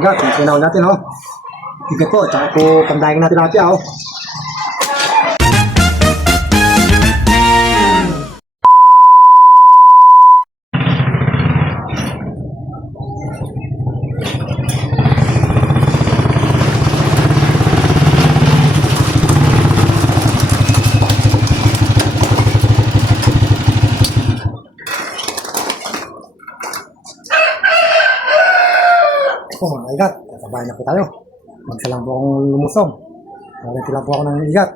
Gat, pinahon natin, oh. Tigat po, tsaka po pandahin natin natin, oh. Oh, mga igat, kasabay na po tayo. Magsalang po akong lumusong. Magsalang lang po ako ng igat.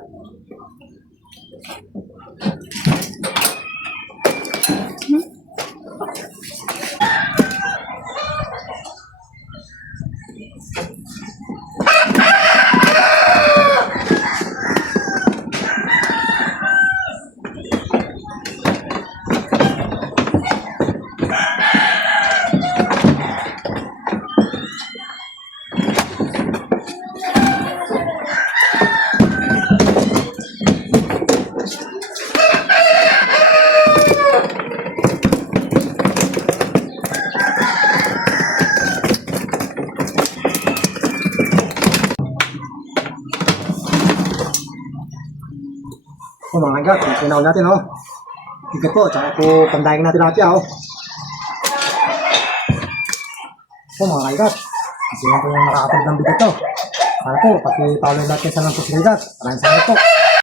Oh, mga igat, pinahon natin, oh. Tigat po, tsaka po pandahin natin natin, oh. Oh, mga igat, kasi lang po yung nakakapag ng bigat to. Sana po, pati follow natin sa lang po sila igat. Maraming salamat po.